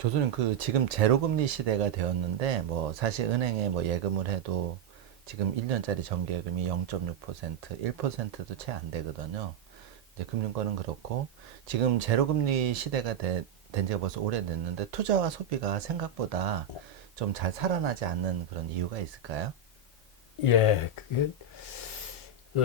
교수님, 지금 제로금리 시대가 되었는데, 사실 은행에 예금을 해도 지금 1년짜리 정기예금이 0.6%, 1%도 채 안 되거든요. 이제 금융권은 그렇고, 지금 제로금리 시대가 된 지가 벌써 오래됐는데, 투자와 소비가 생각보다 좀 잘 살아나지 않는 그런 이유가 있을까요? 예, 그게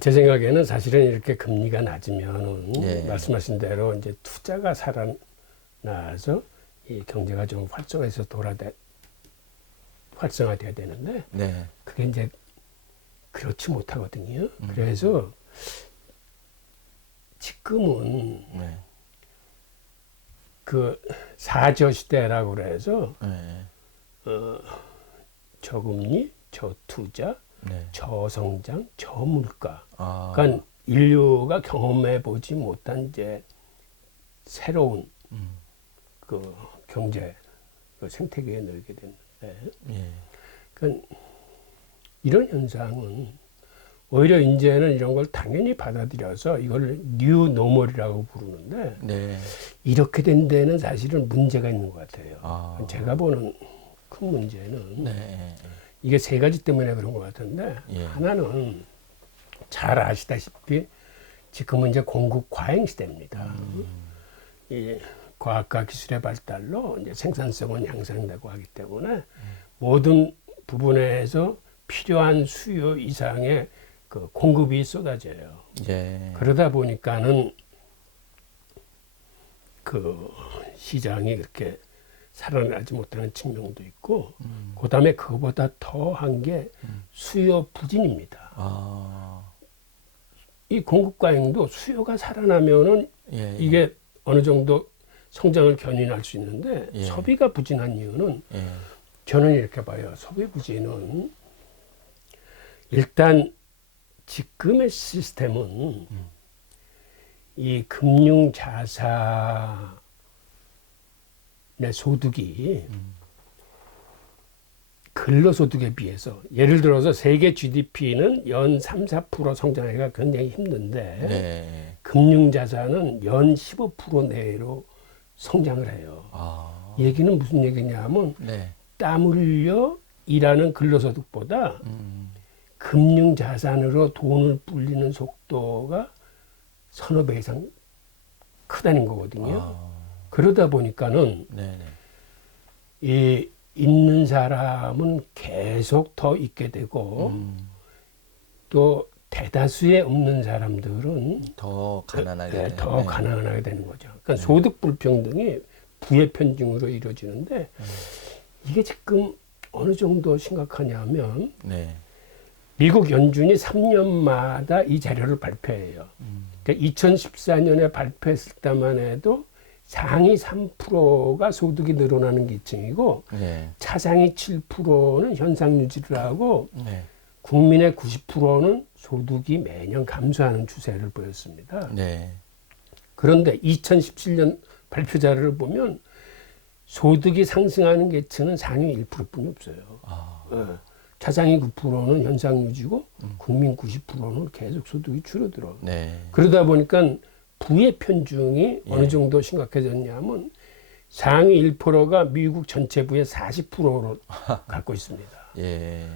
제 생각에는 사실은 이렇게 금리가 낮으면 예, 말씀하신 대로 이제 투자가 살아나서 이 경제가 좀 활성화해서 활성화돼야 되는데 네, 그게 이제 그렇지 못하거든요. 음, 그래서 지금은 네, 그 사저 시대라고 그래서 네, 저금리, 저투자, 네, 저성장, 저물가. 아, 그러니까 인류가 경험해 보지 못한 이제 새로운 음, 그 경제 그 생태계에 늘게 됐는데, 예, 그러니까 이런 현상은 오히려 이제는 이런 걸 당연히 받아들여서 이걸 뉴 노멀이라고 부르는데 네, 이렇게 된 데는 사실은 문제가 있는 것 같아요. 아, 제가 보는 큰 문제는 네, 이게 세 가지 때문에 그런 것 같은데 예, 하나는 잘 아시다시피 지금은 이제 공급 과잉 시대입니다. 이 과학과 기술의 발달로 이제 생산성은 향상되고 하기 때문에 모든 부분에서 필요한 수요 이상의 그 공급이 쏟아져요. 예, 그러다 보니까는 그 시장이 그렇게 살아나지 못하는 측면도 있고, 그 다음에 그거보다 더한 게 수요 부진입니다. 아, 이 공급 과잉도 수요가 살아나면은 예, 예, 이게 어느 정도 성장을 견인할 수 있는데 예, 소비가 부진한 이유는 예, 저는 이렇게 봐요. 소비 부진은 일단 지금의 시스템은 이 금융 자산의 소득이 근로소득에 비해서 예를 들어서 세계 GDP는 연 3, 4% 성장하기가 굉장히 힘든데 네, 금융자산은 연 15% 내로 성장을 해요. 아, 얘기는 무슨 얘기냐면 네, 땀 흘려 일하는 근로소득보다 금융자산으로 돈을 불리는 속도가 서너 배 이상 크다는 거거든요. 아, 그러다 보니까는 네, 네, 이 있는 사람은 계속 더 있게 되고 또 대다수의 없는 사람들은 더 가난하게 더 네, 가난하게 되는 거죠. 그러니까 소득 불평등이 부의 편중으로 이루어지는데 이게 지금 어느 정도 심각하냐면 네, 미국 연준이 3년마다 이 자료를 발표해요. 그러니까 2014년에 발표했을 때만 해도 상위 3%가 소득이 늘어나는 계층이고 네, 차상위 7%는 현상 유지를 하고 네, 국민의 90%는 소득이 매년 감소하는 추세를 보였습니다. 네, 그런데 2017년 발표 자료를 보면 소득이 상승하는 계층은 상위 1%뿐이 없어요. 아, 차상위 9%는 현상 유지고 국민 90%는 계속 소득이 줄어들어. 네, 그러다 보니까 부의 편중이 어느 정도 심각해졌냐면 상위 1%가 미국 전체 부의 40%로 갖고 있습니다. 예,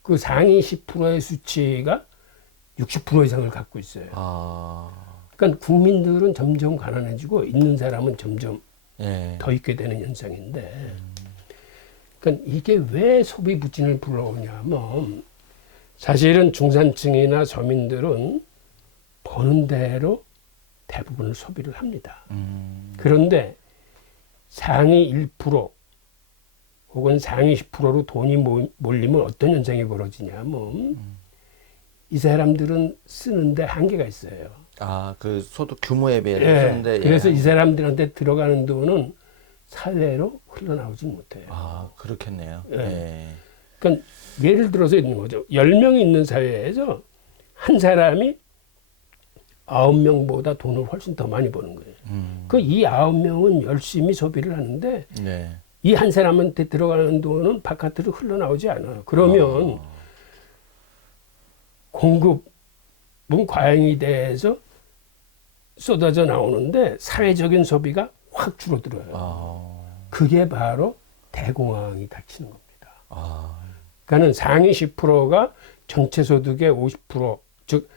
그 상위 10%의 수치가 60% 이상을 갖고 있어요. 아, 그러니까 국민들은 점점 가난해지고 있는 사람은 점점 예, 더 있게 되는 현상인데, 그러니까 이게 왜 소비 부진을 불러오냐면 사실은 중산층이나 서민들은 버는 대로 대부분을 소비를 합니다. 그런데 상위 1% 혹은 상위 10%로 돈이 몰리면 어떤 현상이 벌어지냐면 이 사람들은 쓰는데 한계가 있어요. 아, 그 소득 규모에 비해서 예, 쓰는데 그래서 이 사람들한테 들어가는 돈은 사회로 흘러나오지 못해요. 아, 그렇겠네요. 예. 예, 그러니까 예를 들어서 있는 거죠. 10명이 있는 사회에서 한 사람이 9명보다 돈을 훨씬 더 많이 버는 거예요. 그 이 9명은 열심히 소비를 하는데 네, 이 한 사람한테 들어가는 돈은 바깥으로 흘러나오지 않아요. 그러면 공급은 과잉이 돼서 쏟아져 나오는데 사회적인 소비가 확 줄어들어요. 아, 그게 바로 대공황이 닥치는 겁니다. 아, 그러니까는 상위 10%가 전체 소득의 50%, 즉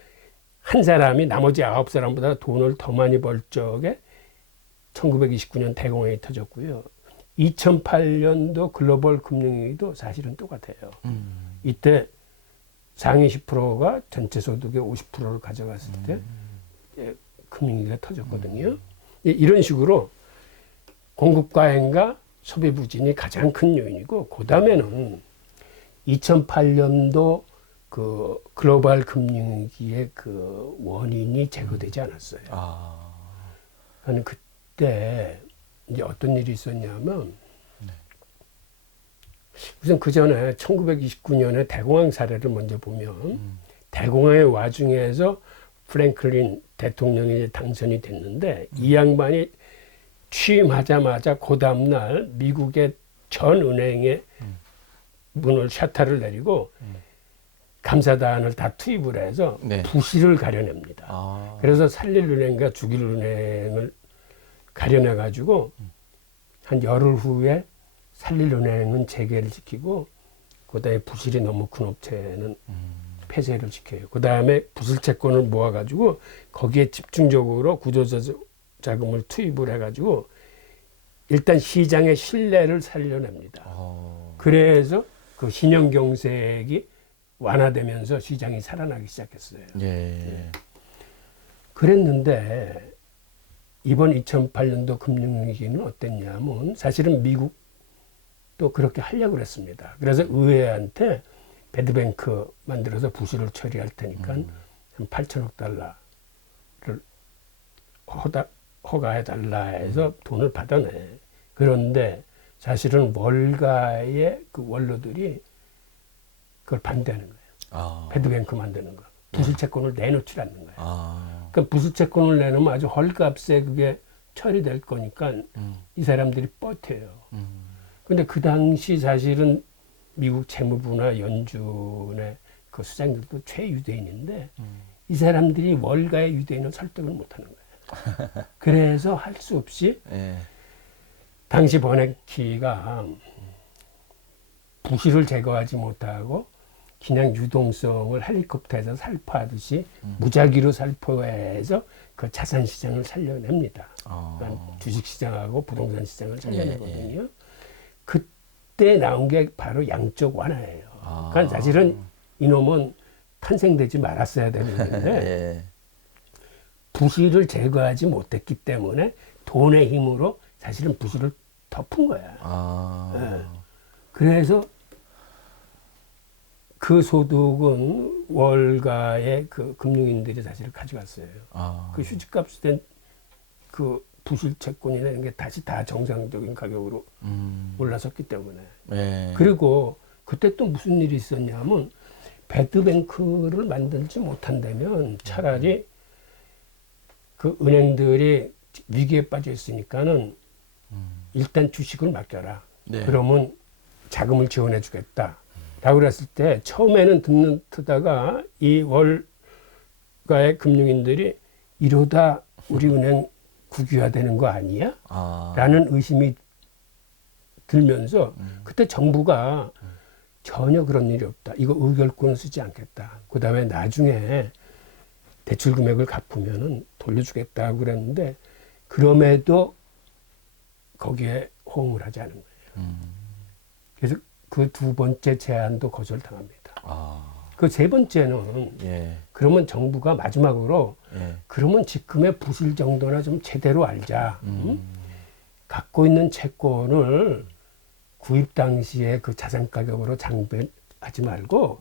한 사람이 나머지 9사람보다 돈을 더 많이 벌 적에 1929년 대공황이 터졌고요. 2008년도 글로벌 금융위기도 사실은 똑같아요. 이때 상위 10%가 전체 소득의 50%를 가져갔을 때 금융위기가 터졌거든요. 이런 식으로 공급 과잉과 소비 부진이 가장 큰 요인이고, 그 다음에는 2008년도 그 글로벌 금융위기의 그 원인이 제거되지 않았어요. 저는 그때 이제 어떤 일이 있었냐면, 우선 그 전에 1929년에 대공황 사례를 먼저 보면, 대공황의 와중에서 프랭클린 대통령이 당선이 됐는데, 이 양반이 취임하자마자 그 다음날 미국의 전 은행의 문을 셔터를 내리고 감사단을 다 투입을 해서 네. 부실을 가려냅니다. 그래서 살릴 은행과 죽일 은행을 가려내가지고 한 열흘 후에 살릴 은행은 재개를 시키고, 그다음에 부실이 너무 큰 업체는 폐쇄를 시켜요. 그다음에 부실 채권을 모아가지고 거기에 집중적으로 구조자금을 투입을 해가지고 일단 시장의 신뢰를 살려냅니다. 그래서 그 신용경색이 완화되면서 시장이 살아나기 시작했어요. 예. 그랬는데 이번 2008년도 금융위기는 어땠냐면, 사실은 미국도 그렇게 하려고 그랬습니다. 그래서 의회한테 배드뱅크 만들어서 부실을 처리할 테니까 한 8천억 달러를 허가해달라 해서 돈을 받아내. 그런데 사실은 월가의 그 원로들이 그걸 반대하는 거예요. 배드뱅크 만드는 거. 부실채권을 내놓지 않는 거예요. 그러니까 부실채권을 내놓으면 아주 헐값에 그게 처리될 거니까 이 사람들이 버텨요. 근데 그 당시 사실은 미국 재무부나 연준의 그 수장들도 최유대인인데 이 사람들이 월가의 유대인을 설득을 못하는 거예요. 그래서 할 수 없이 당시 버냉키가 부실을 제거하지 못하고 그냥 유동성을 헬리콥터에서 살포하듯이 무작위로 살포해서 그 자산시장을 살려냅니다. 그러니까 주식시장하고 부동산 시장을 살려내거든요. 그때 나온 게 바로 양적 완화예요. 그러니까 사실은 이놈은 탄생되지 말았어야 되는 건데 부실을 제거하지 못했기 때문에 돈의 힘으로 사실은 부실을 덮은 거야. 그래서 그 소득은 월가의 그 금융인들이 사실 가져갔어요. 그 휴지값이 된 그 부실 채권이나 이런 게 다시 다 정상적인 가격으로 올라섰기 때문에. 그리고 그때 또 무슨 일이 있었냐면, 배드뱅크를 만들지 못한다면 차라리 그 은행들이 위기에 빠져 있으니까는 일단 주식을 맡겨라. 그러면 자금을 지원해 주겠다. 라고 그랬을 때 처음에는 듣다가 이 월가의 금융인들이 이러다 우리 은행 국유화되는 거 아니야? 라는 의심이 들면서 그때 정부가 전혀 그런 일이 없다. 이거 의결권을 쓰지 않겠다. 그 다음에 나중에 대출 금액을 갚으면은 돌려주겠다고 그랬는데, 그럼에도 거기에 호응을 하지 않은 거예요. 그래서 그 두 번째 제안도 거절당합니다. 그 세 번째는 그러면 정부가 마지막으로 그러면 지금의 부실 정도나 좀 제대로 알자. 갖고 있는 채권을 구입 당시에 그 자산 가격으로 장배하지 말고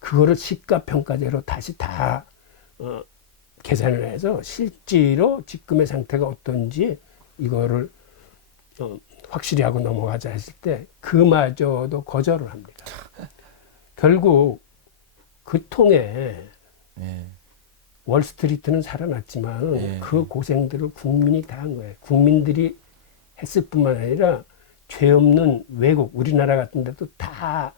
그거를 시가평가제로 다시 다 계산을 해서 실제로 지금의 상태가 어떤지 이거를 확실히 하고 넘어가자 했을 때 그마저도 거절을 합니다. 결국 그 통에 월스트리트는 살아났지만 그 고생들을 국민이 다 한 거예요. 국민들이 했을 뿐만 아니라 죄 없는 외국, 우리나라 같은 데도 다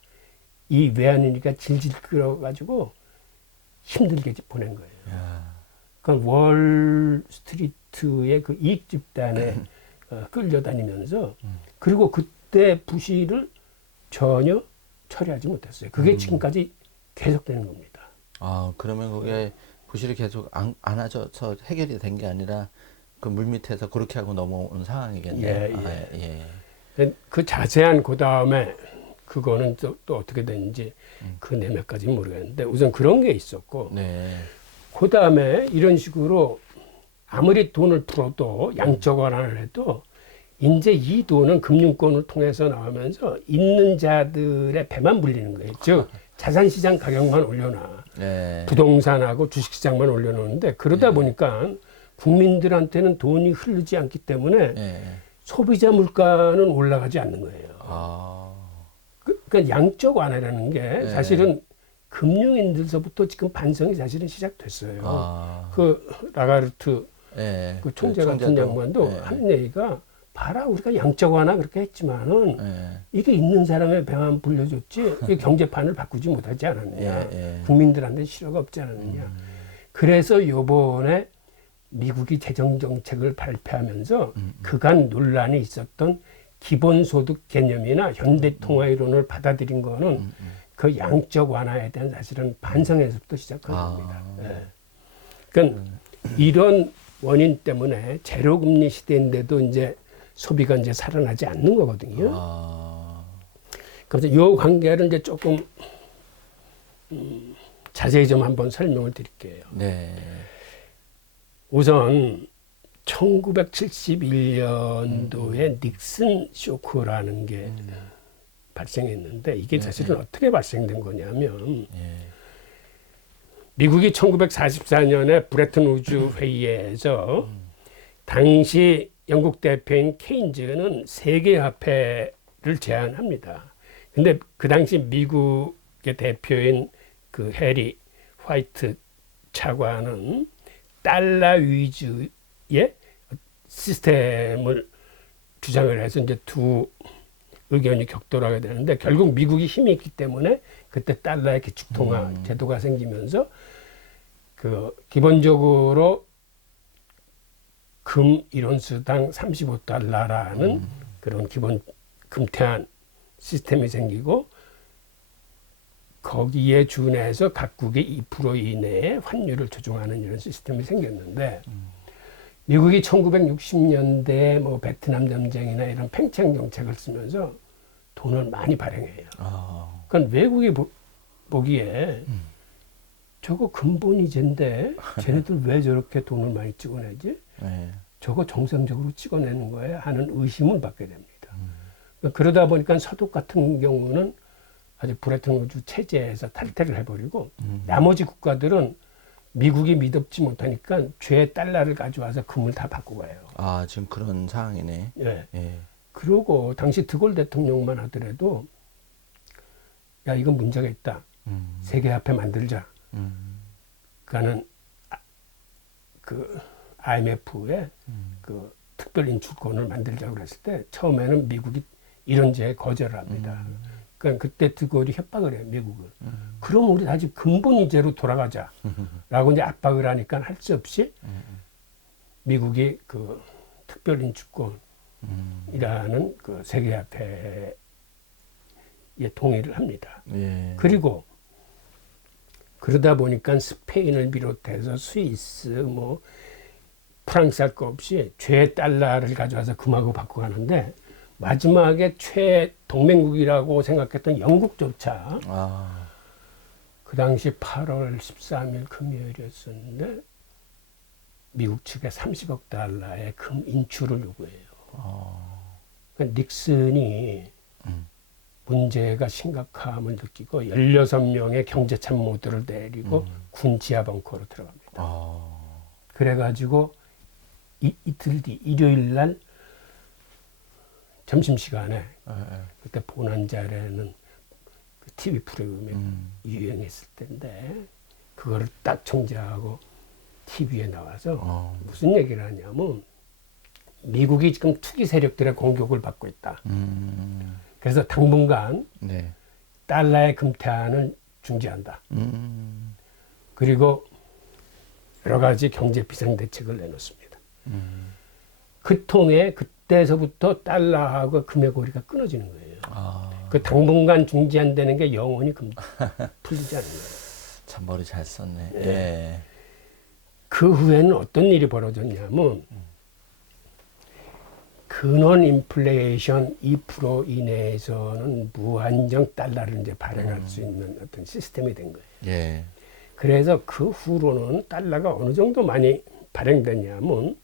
이 외환위기가 질질 끌어가지고 힘들게 보낸 거예요. 그러니까 월스트리트의 그 이익 집단에 끌려다니면서 그리고 그때 부실을 전혀 처리하지 못했어요. 그게 지금까지 계속되는 겁니다. 아, 그러면 그게 부실이 계속 안 하져서 해결이 된 게 아니라 그 물밑에서 그렇게 하고 넘어온 상황이겠네요. 예, 아, 예. 예. 그 자세한 그 다음에 그거는 또 어떻게 됐는지 그 내면까지는 모르겠는데 우선 그런 게 있었고 네. 그 다음에 이런 식으로 아무리 돈을 풀어도 양적 완화를 해도 이제 이 돈은 금융권을 통해서 나오면서 있는 자들의 배만 불리는 거예요. 즉 자산시장 가격만 올려놔. 네. 부동산하고 주식시장만 올려놓는데 그러다 보니까 국민들한테는 돈이 흐르지 않기 때문에 네. 소비자 물가는 올라가지 않는 거예요. 아. 그러니까 양적 완화라는 게 사실은 금융인들서부터 지금 반성이 사실은 시작됐어요. 아. 그 라가르트 네. 그 총재 같은 양반도 네. 하는 얘기가 봐라 우리가 양적 완화 그렇게 했지만은 네. 이게 있는 사람의 배만 불려줬지 이 경제판을 바꾸지 못하지 않았느냐. 예. 국민들한테 실효가 없지 않았느냐. 그래서 요번에 미국이 재정정책을 발표하면서 그간 논란이 있었던 기본소득 개념이나 현대통화이론을 받아들인 거는 그 양적 완화에 대한 사실은 반성에서부터 시작한 겁니다. 예. 그러니까 이런 원인 때문에 제로금리 시대인데도 이제 소비가 이제 살아나지 않는 거거든요. 아. 그래서 이 관계를 이제 조금 자세히 좀 한번 설명을 드릴게요. 네. 우선 1971년도에 닉슨 쇼크라는 게 발생했는데 이게 사실은 어떻게 발생된 거냐면 미국이 1944년에 브레튼 우즈 회의에서 당시 영국 대표인 케인즈는 세계화폐를 제안합니다. 근데 그 당시 미국의 대표인 그 해리 화이트 차관은 달러 위주의 시스템을 주장을 해서 이제 두 의견이 격돌하게 되는데 결국 미국이 힘이 있기 때문에 그때 달러의 기축통화 제도가 생기면서 그 기본적으로 금 1온스당 35달러라는 그런 기본 금태한 시스템이 생기고 거기에 준해서 각국의 2% 이내의 환율을 조정하는 이런 시스템이 생겼는데 미국이 1960년대 뭐 베트남 전쟁이나 이런 팽창 정책을 쓰면서 돈을 많이 발행해요. 아. 그러니까 외국이 보기에 저거 근본이젠데 쟤네들 왜 저렇게 돈을 많이 찍어내지? 네. 저거 정상적으로 찍어내는 거야 하는 의심을 받게 됩니다. 그러다 보니까 서독 같은 경우는 아주 브레튼 우즈 체제에서 탈퇴를 해버리고 나머지 국가들은 미국이 믿업지 못하니까 죄 달러를 가져와서 금을 다 바꾸고 가요. 아, 지금 그런 상황이네. 예. 예. 그러고 당시 드골 대통령만 하더라도 야 이건 문제가 있다. 세계화폐 만들자. 그러니까는 그 IMF에 그 특별 인출권을 만들자고 그랬을 때 처음에는 미국이 이런 제에 거절을 합니다. 그러니까 그때 드골이 협박을 해요, 미국을. 그럼 우리 다시 근본 이제로 돌아가자라고 이제 압박을 하니까 할 수 없이 미국이 그 특별 인출권이라는 그 세계화폐에 동의를 합니다. 예. 그리고 그러다 보니까 스페인을 비롯해서 스위스, 뭐 프랑스 할 거 없이 죄 달러를 가져와서 금하고 바꿔 가는데 마지막에 최동맹국이라고 생각했던 영국조차 그 당시 8월 13일 금요일이었었는데 미국 측에 30억 달러의 금 인출을 요구해요. 그러니까 닉슨이 문제가 심각함을 느끼고 16명의 경제참모들을 내리고 군 지하 벙커로 들어갑니다. 그래가지고 이틀 뒤 일요일 날 점심시간에 그때 보난자라는 그 TV 프로그램이 유행했을 때인데 그거를 딱 청자하고 TV에 나와서 무슨 얘기를 하냐면 미국이 지금 투기 세력들의 공격을 받고 있다. 그래서 당분간 네. 달러의 금태환을 중지한다. 그리고 여러 가지 경제 비상 대책을 내놓습니다. 그 통에 그때서부터 달러하고 금의 고리가 끊어지는 거예요. 그 당분간 중지 안 되는 게 영원히 풀리지 않는 거예요. 참 머리 잘 썼네. 예. 예. 그 후에는 어떤 일이 벌어졌냐면 근원 인플레이션 2% 이내에서는 무한정 달러를 이제 발행할 수 있는 어떤 시스템이 된 거예요. 예. 그래서 그 후로는 달러가 어느 정도 많이 발행됐냐면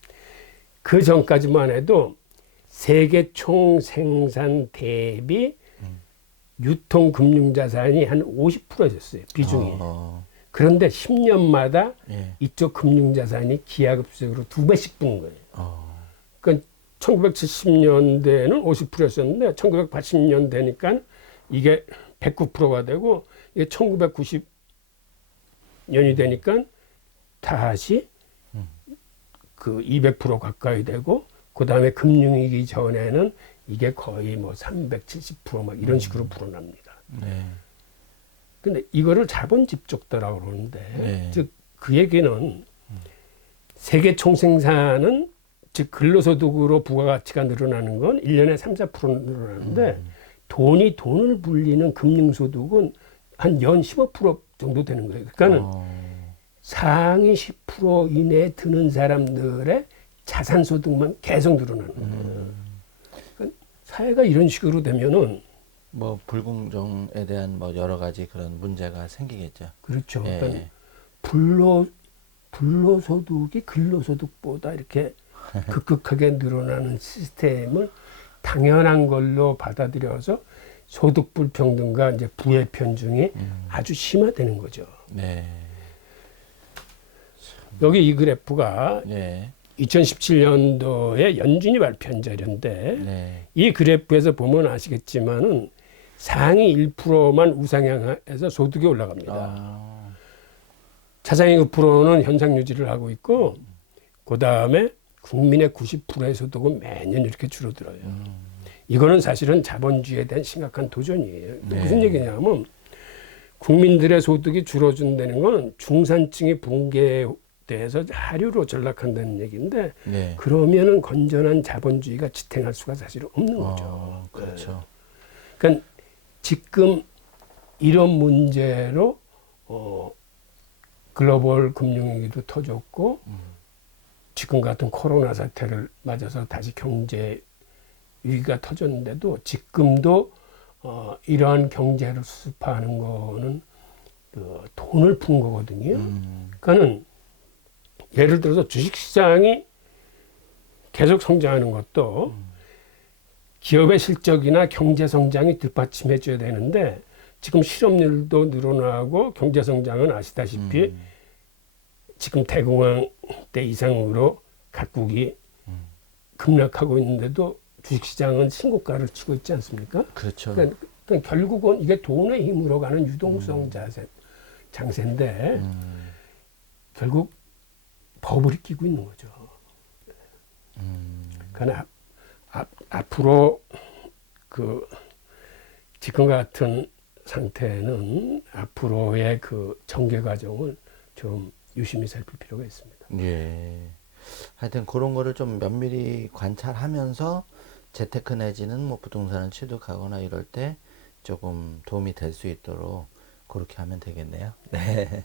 그 전까지만 해도 세계 총 생산 대비 유통 금융 자산이 한 50%였어요. 비중이. 그런데 10년마다 예. 이쪽 금융 자산이 기하급수적으로 2배씩 붙는 거예요. 그러니까 1970년대에는 50%였었는데 1980년 되니까 이게 109%가 되고 이게 1990년이 되니까 다시 그 200% 가까이 되고 그 다음에 금융위기 전에는 이게 거의 뭐 370%막 이런 식으로 불어납니다. 네. 근데 이거를 자본 집적도라고 그러는데 네. 즉 그 얘기는 세계 총생산은 즉 근로소득으로 부가가치가 늘어나는 건 1년에 3, 4% 늘어나는데 돈을 불리는 금융소득은 한 연 15% 정도 되는 거예요. 그러니까는 상위 10% 이내에 드는 사람들의 자산소득만 계속 늘어나는 거예요. 그러니까 사회가 이런 식으로 되면은 뭐 불공정에 대한 뭐 여러 가지 그런 문제가 생기겠죠. 그렇죠. 예. 그러니까 불로소득이 근로소득보다 이렇게 급격하게 늘어나는 시스템을 당연한 걸로 받아들여서 소득 불평등과 이제 부의 편중이 아주 심화되는 거죠. 네. 여기 이 그래프가 네. 2017년도에 연준이 발표한 자료인데 네. 이 그래프에서 보면 아시겠지만은 상위 1%만 우상향해서 소득이 올라갑니다. 차상위 9%는 현상 유지를 하고 있고 그 다음에 국민의 90%의 소득은 매년 이렇게 줄어들어요. 이거는 사실은 자본주의에 대한 심각한 도전이에요. 네. 무슨 얘기냐면 국민들의 소득이 줄어든다는 건 중산층의 붕괴에 대해서 하류로 전락한다는 얘기인데 네. 그러면은 건전한 자본주의가 지탱할 수가 사실 없는 거죠. 그렇죠. 그러니까 지금 이런 문제로 글로벌 금융위기도 터졌고 지금 같은 코로나 사태를 맞아서 다시 경제 위기가 터졌는데도 지금도 이러한 경제를 수습하는 거는 그 돈을 푼 거거든요. 그러니까는 예를 들어서 주식시장이 계속 성장하는 것도 기업의 실적이나 경제 성장이 뒷받침해 줘야 되는데 지금 실업률도 늘어나고 경제 성장은 아시다시피 지금 대공황 때 이상으로 각국이 급락하고 있는데도 주식시장은 신고가를 치고 있지 않습니까? 그렇죠. 그러니까 결국은 이게 돈의 힘으로 가는 유동성 장세인데 결국 버블이 끼고 있는 거죠. 그러니까 앞으로 그 지금 같은 상태는 앞으로의 그 전개 과정을 좀 유심히 살필 필요가 있습니다. 예. 하여튼 그런 거를 좀 면밀히 관찰하면서 재테크 내지는 뭐 부동산을 취득하거나 이럴 때 조금 도움이 될 수 있도록 그렇게 하면 되겠네요. 네.